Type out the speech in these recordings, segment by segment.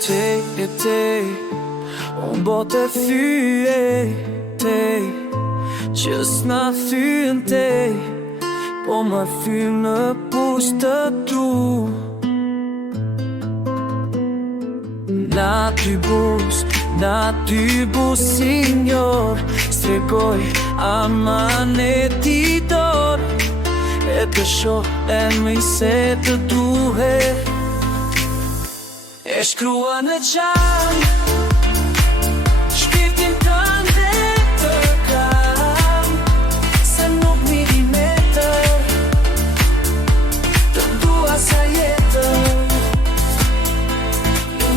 Te unë bote thyej që s'na thyen te, po ma thyen në push të tu. Na ty bus signor, stregoj amanetitor, e të shoh e mi se të duhet. E shkrua në qan, shpirtin tënde të kam, se nuk milimetër të dua sa jetër.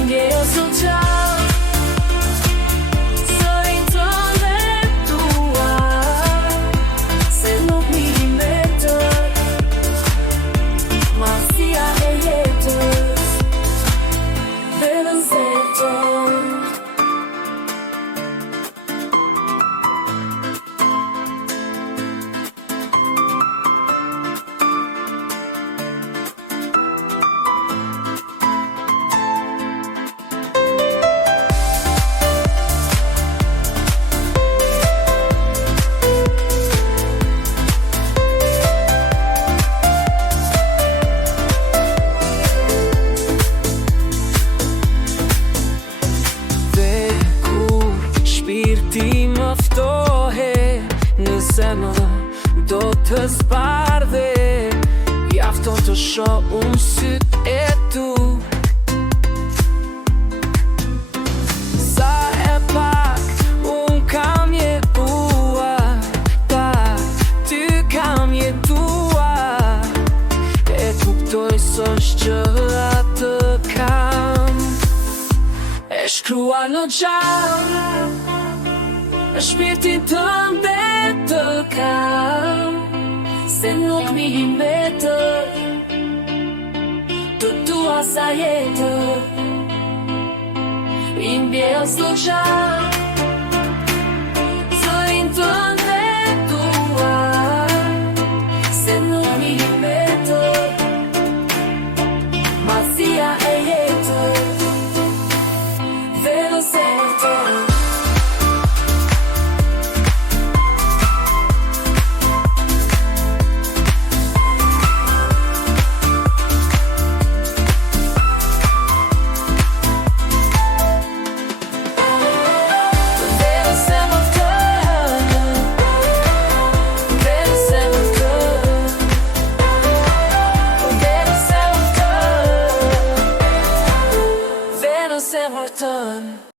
Ndjejo së qan, sërin tënde tua, se nuk milimetër masia e jetër. Ti mëftohe në zemër, do të zbardhe, jafton të shoh unë syt e tu. Sa e pak unë kam jetuar, ty kam jetuar, e kuptoj s'është që atë kam. E shkruar në gjallë, shpirtin tënde të kam, se nuk milimetër të tua sa jetër. I ndjejo s'lo qan, zërin tënde tua, se nuk milimetër masia e jetër. Vero se vërtet Vero se vërtet